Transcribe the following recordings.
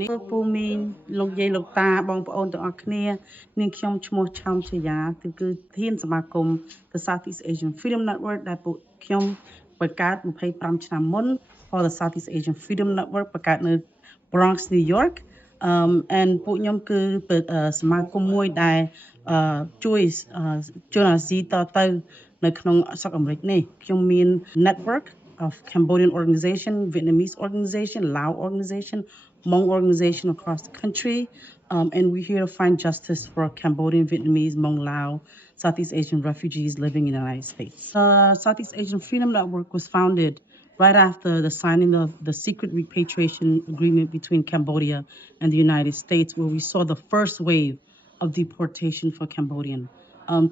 នេះពូមីងលោកយាយលោកតាបងប្អូនទាំងអស់គ្នានាងខ្ញុំឈ្មោះឆោមជាយាគឺធានសមាគម The Southeast Asian Freedom Network ដែលពួកខ្ញុំបង្កើត25ឆ្នាំមុន for the Southeast Asian Freedom Network បង្កើតនៅ Bronx New York and ពួកខ្ញុំគឺសមាគមមួយដែលជួយជនអាស៊ីតទៅនៅក្នុងស្រុកអាមេរិកនេះខ្ញុំមាន network of Cambodian organization, Vietnamese organization, Lao organization, Hmong organization across the country, and we're here to find justice for Cambodian, Vietnamese, Hmong, Lao, Southeast Asian refugees living in the United States. Southeast Asian Freedom Network was founded right after the signing of the secret repatriation agreement between Cambodia and the United States, where we saw the first wave of deportation for Cambodian.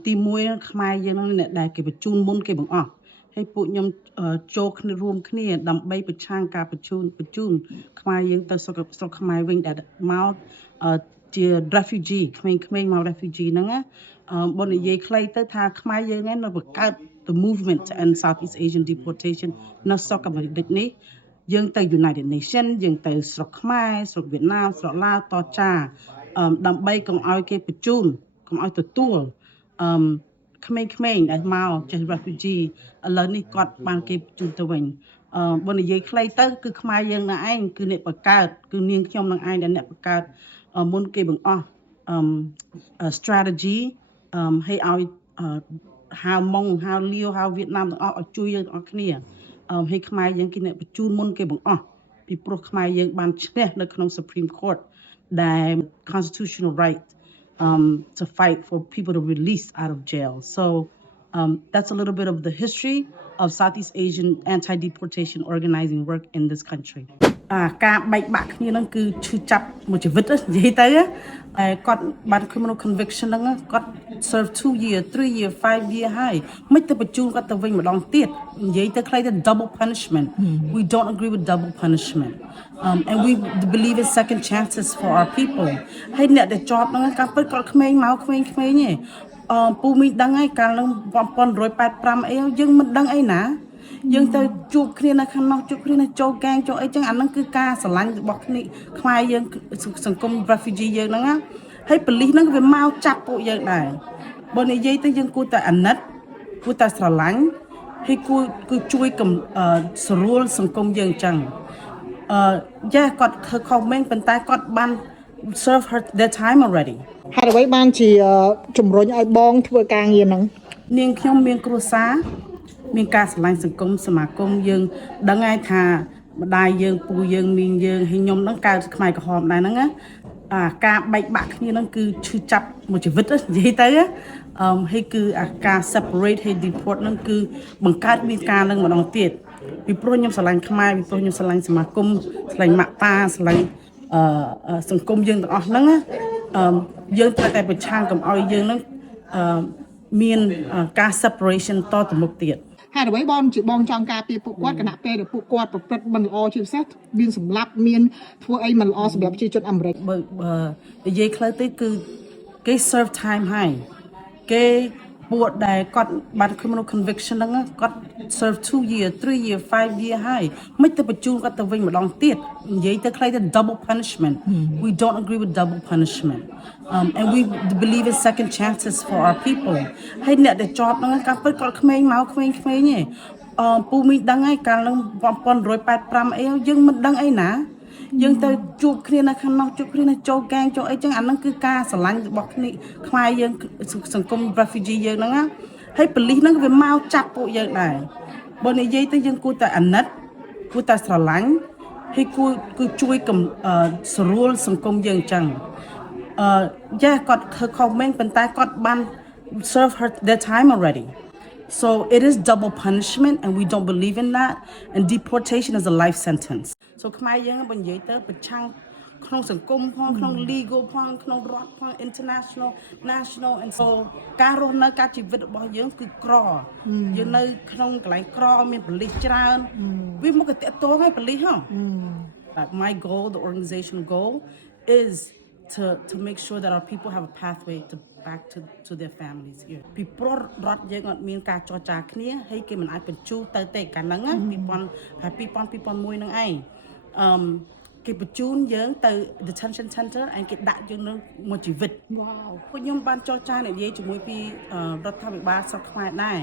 ទីមួយខ្មែរយើងនឹងអ្នកដែលគេបញ្ជូនមុនគេបង្អស់ហើយពួកខ្ញុំចូលគ្នារួមគ្នាដើម្បីប្រឆាំងការបញ្ជូនខ្មែរយើងទៅស្រុកខ្មែរវិញដែលមកជា refugee ក្មេងៗមក refugee ហ្នឹងណាបើនិយាយខ្លីទៅថាខ្មែរយើងហ្នឹងនៅបង្កើត the movement to end Southeast Asian deportation នៅស្រុកអាមេរិកនេះយើងទៅ United Nations យើងទៅស្រុកខ្មែរស្រុកវៀតណាមស្រុកឡាវតចាដើម្បីកុំឲ្យគេបញ្ជូនកុំឲ្យទទួលក្មេងៗដែលមកចេះ refugee ឥឡូវនេះគាត់បានគេបញ្ជូនទៅវិញបើនិយាយខ្លីទៅគឺខ្មែរយើងនឹងឯងគឺអ្នកបង្កើតគឺនាងខ្ញុំនឹងឯងដែលអ្នកបង្កើតមុនគេបង្អស់ strategy ឲ្យហៅម៉ុងហៅលាវហៅវៀតណាមទាំងអស់ឲ្យជួយយើងទាំងអស់គ្នាហើយខ្មែរយើងគេអ្នកបញ្ជូនមុនគេបង្អស់ពីព្រោះខ្មែរយើងបានឈ្នះនៅក្នុង Supreme Court ដែល constitutional right to fight for people to release out of jail. So that's a little bit of the history of Southeast Asian anti-deportation organizing work in this country. ការបែកបាក់គ្នាហ្នឹងគឺឈឺចាប់មួយជីវិតនិយាយទៅគាត់បាន criminal conviction ហ្នឹងគាត់ serve 2 year 3 year 5 year ហើយមិនទៅបញ្ជូនគាត់ទៅវិញម្ដងទៀតនិយាយទៅខ្លីទៅ double punishment. We don't agree with double punishment. And we believe in second chances for our people. ហើយអ្នកដែលជាប់ហ្នឹងការពិតគាត់ក្មេងមកក្មេងៗទេពូមីដឹងហើយកាលហ្នឹង1985អីយើងមិនដឹងអីណាយើងទៅជួបគ្នានៅខាងនោះជួបគ្នានៅចូលកែងចូលអីចឹងអាហ្នឹងគឺការស្រឡាញ់របស់គ្នាខ្មែរយើងសង្គម refugee យើងហ្នឹងណាហើយប៉ូលីសហ្នឹងវាមកចាប់ពួកយើងដែរបើនិយាយទៅយើងគួរតែអាណិតគួរតែស្រឡាញ់ហើយគឺជួយស្រួលសង្គមយើងចឹងយ៉ាគាត់ធ្វើខុសមែនប៉ុន្តែគាត់បាន serve her their time already ហើយអ្វីបានជាជំរុញឲ្យបងធ្វើការងារហ្នឹងនាងខ្ញុំមានគ្រួសារមានការស្រឡាញ់សង្គមសមាគមយើងដឹងហើយថាម្ដាយយើងពូយើងមីងយើងហើយខ្ញុំហ្នឹងកើតខ្មែរក្រហមដែរហ្នឹងណាការបែកបាក់គ្នាហ្នឹងគឺឈឺចាប់មួយជីវិតនិយាយទៅហើយគឺការ separate ហើយ deport ហ្នឹងគឺបង្កើតមានការហ្នឹងម្ដងទៀតពីព្រោះខ្ញុំស្រឡាញ់ខ្មែរពីព្រោះខ្ញុំស្រឡាញ់សមាគមស្រឡាញ់ម៉ាក់ប៉ាស្រឡាញ់សង្គមយើងទាំងអស់ហ្នឹងណាយើងត្រូវតែប្រឆាំងកុំឲ្យយើងហ្នឹងមានការ separation តទៅមុខទៀតហើយអ្វីបងជាបងចង់ការពារពួកគាត់គណៈពេលដែលពួកគាត់ប្រព្រឹត្តមិនល្អជាពិសេសមានសម្លាប់មានធ្វើអីមិនល្អសម្រាប់ប្រជាជនអាមេរិកបើនិយាយខ្លីទៅគឺគេ serve time ហើយគេពួកដែលគាត់បាន criminal conviction ហ្នឹងគាត់ serve 2 year 3 year 5 year ហើយមិនទៅបញ្ជូនគាត់ទៅវិញម្ដងទៀតនិយាយទៅខ្លីទៅ double punishment. We don't agree with double punishment. And we believe in second chances for our people. ហើយអ្នកដែលជាប់ហ្នឹងការពិតគាត់ក្មេងមកក្មេងៗទេពូមីដឹងហើយកាលហ្នឹង1985អីយើងមិនដឹងអីណាយើងទៅជួបគ្នានៅខាងនោះជួបគ្នានៅចូលកែងចូលអីចឹងអាហ្នឹងគឺការស្រឡាញ់របស់គ្នាខ្មែរយើងសង្គម refugee យើងហ្នឹងណាហើយប៉ូលីសហ្នឹងវាមកចាប់ពួកយើងដែរបើនិយាយទៅយើងគួរតែអាណិតគួរតែស្រឡាញ់ហើយគឺជួយស្រួលសង្គមយើងចឹងយ៉ាគាត់ធ្វើខុសមែនប៉ុន្តែគាត់បាន serve her their time already. So it is double punishment and we don't believe in that and deportation is a life sentence. So ខ្មែរយើងបើនិយាយទៅប្រឆាំងក្នុងសង្គមផងក្នុង legal ផងក្នុងរដ្ឋផង international national and so ការរស់នៅការជីវិតរបស់យើងគឺក្រយើងនៅក្នុងកន្លែងក្រមានប៉ូលីសច្រើនវាមកតាក់ទងឲ្យប៉ូលីសហ៎ But my goal the organization goal is to make sure that our people have a pathway back to their families here ពីព្រោះរដ្ឋយើងអត់មានការចរចាគ្នាហើយគេមិនអាចបញ្ជូនទៅទេកាលហ្នឹង2001ហ្នឹងឯង គេបញ្ជូនយើងទៅ detention center ហើយគេដាក់យើងនៅមួយជីវិត wow ពួកខ្ញុំបានចរចានិយាយជាមួយពីរដ្ឋាភិបាលស្រុកខ្មែរដែរ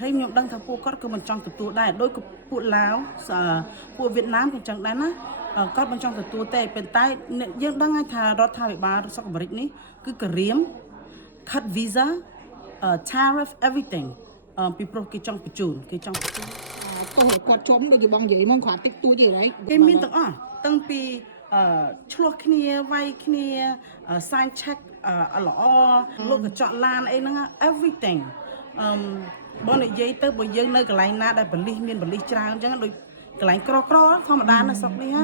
ហើយខ្ញុំដឹងថាពួកគាត់ក៏មិនចង់ទទួលដែរដោយពួកឡាវពួកវៀតណាមក៏ចឹងដែរណាគាត់មិនចង់ទទួលទេប៉ុន្តែយើងដឹងថារដ្ឋាភិបាលស្រុកអាមេរិកនេះគឺការៀម cut visa tariff everything ពីព្រោះគេចង់បញ្ជូនទោះគាត់ជុំដូចជាបងនិយាយមកគាត់តិចតួចអីគេមានទាំងអស់តាំងពីឆ្លោះគ្នាវាយគ្នា sign check ល្អលោកកញ្ចក់ឡានអីហ្នឹង everything បងនិយាយទៅបើយើងនៅកន្លែងណាដែលបលិសមានបលិសច្រើនអញ្ចឹងដូចកន្លែងក្រធម្មតានៅស្រុកនេះ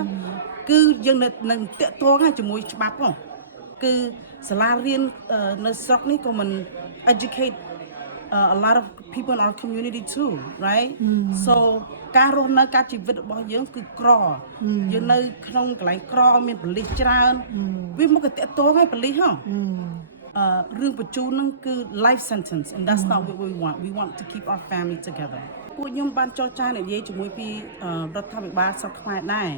គឺយើងនឹងតាក់ទងជាមួយច្បាប់ហ្នឹងគឺសាលារៀននៅស្រុកនេះក៏មិន educate a lot of people in our community too right so ការរស់នៅការជីវិតរបស់យើងគឺក្រយើងនៅក្នុងកន្លែងក្រមានបលិសច្រើនវាមកតាក់ទងឲ្យបលិសរឿងបញ្ជូនហ្នឹងគឺ life sentence and that's not what we want to keep our family together ពួកខ្ញុំបានចរចានិយាយជាមួយពីរដ្ឋាភិបាលស្រុកខ្មែរដែរ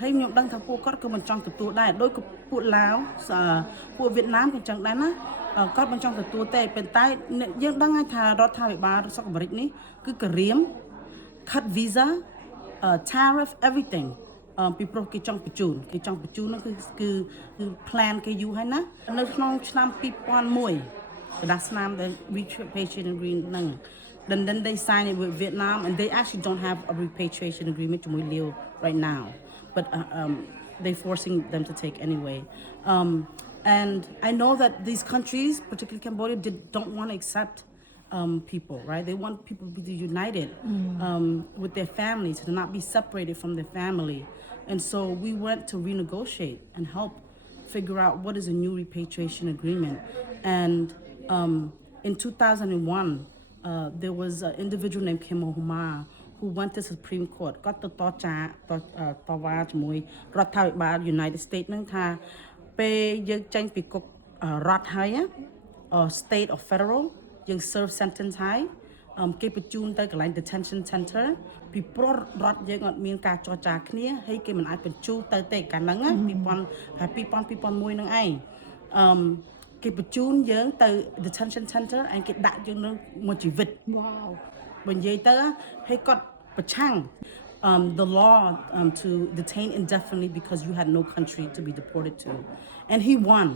ហើយខ្ញុំដឹងថាពួកគាត់ក៏មិនចង់ទទួលដែរដោយពួកឡាវពួកវៀតណាមក៏ចឹងដែរណាគាត់មិនចង់ទទួលទេប៉ុន្តែយើងដឹងថារដ្ឋាភិបាលស្រុកអាមេរិកនេះគឺការៀម cut visa tariff everything ពីព្រោះគេចង់បញ្ជូនហ្នឹងគឺ plan គេយូរហើយណានៅក្នុងឆ្នាំ2001កដាស់ស្នាមដែល repatriation agreement ហ្នឹងthen they signed it with Vietnam and they actually don't have a repatriation agreement ជាមួយ Laos right now but they forcing them to take anyway and I know that these countries particularly Cambodia don't want to accept people right they want people to be united with their families to not be separated from their family and so we went to renegotiate and help figure out what is a new repatriation agreement and in 2001 there was an individual named Kim Ho-ma who went to Supreme Court គាត់ទៅតវ៉ាជាមួយរដ្ឋាភិបាល United States នឹងថាពេលយើងចេញពីគុករដ្ឋហើយ state or federal យើង serve sentence ហើយគេបញ្ជូនទៅកន្លែង detention center ពីព្រោះរដ្ឋយើងអត់មានការចរចាគ្នាហើយគេមិនអាចបញ្ជូនទៅទេកាលហ្នឹង2001ហ្នឹងឯងគេបញ្ជូនយើងទៅ detention center ហើយគេដាក់យើងនៅមួយជីវិត wow បើនិយាយទៅហើយគាត់ប្រឆាំងthe law to detain indefinitely because you had no country to be deported to and he won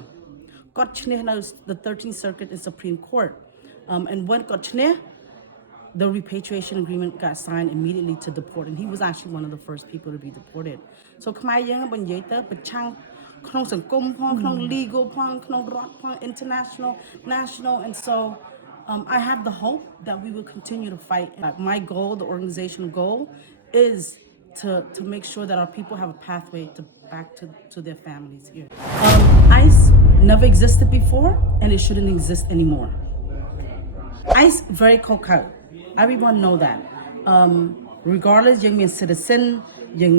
គាត់ឈ្នះនៅ the 13th Circuit in Supreme Court and when គាត់ឈ្នះthe repatriation agreement got signed immediately to deport and he was actually one of the first people to be deported so ខ្មែរយើងបើនិយាយទៅប្រឆាំងក្នុងសង្គមផងក្នុង legal ផងក្នុងរដ្ឋផង international national and so I have the hope that we will continue to fight my goal the organizational goal is to make sure that our people have a pathway back to their families here ICE never existed before and it shouldn't exist anymore ICE very cold everyone know that regardless យើងមាន citizen យើង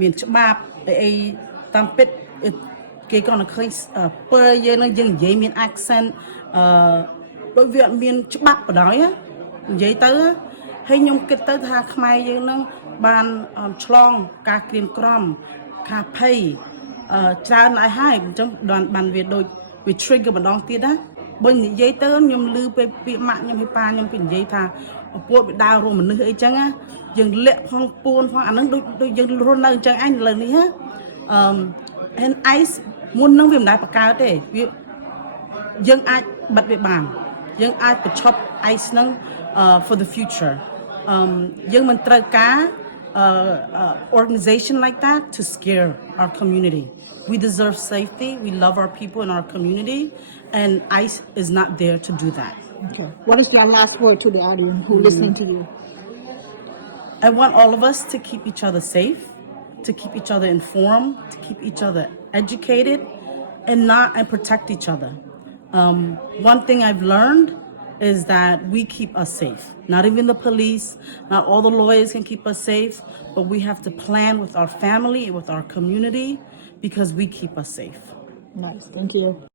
មានច្បាប់អីតាមពិតគេគ្រាន់តែឃើញពេលយើងនឹងយើងនិយាយមាន accent ដូចវាអត់មានច្បាប់បដ ாய் និយាយទៅហើយខ្ញុំគិតទៅថាខ្មែរយើងនឹងបានឆ្លងការក្រៀមក្រំការភ័យច្រើនណាស់ហើយអញ្ចឹងបានវាដូចវា trigger ម្ដងទៀតណាបើនិយាយទៅខ្ញុំឮពេលពាក្យម៉ាក់ខ្ញុំហើយប៉ាខ្ញុំគេនិយាយថាពួកវាដើររួមមនុស្សអីចឹងយើងលាក់ផងពួនផងអាហ្នឹងដូចយើងរស់នៅអញ្ចឹងឯងលើនេះand ICE មុននឹងវាមិនដែលបង្កើតទេវាយើងអាចបិទវាបានយើងអាចបញ្ឈប់ ICE ហ្នឹងfor the future យើងមិនត្រូវការ organization like that to scare our community we deserve safety we love our people in our community and ICE is not there to do that okay what is your last word to the audience who listening to you I want all of us to keep each other safe to keep each other informed to keep each other educated and protect each other one thing I've learned is that we keep us safe. Not even the police, not all the lawyers can keep us safe, but we have to plan with our family, with our community, because we keep us safe. Nice, thank you.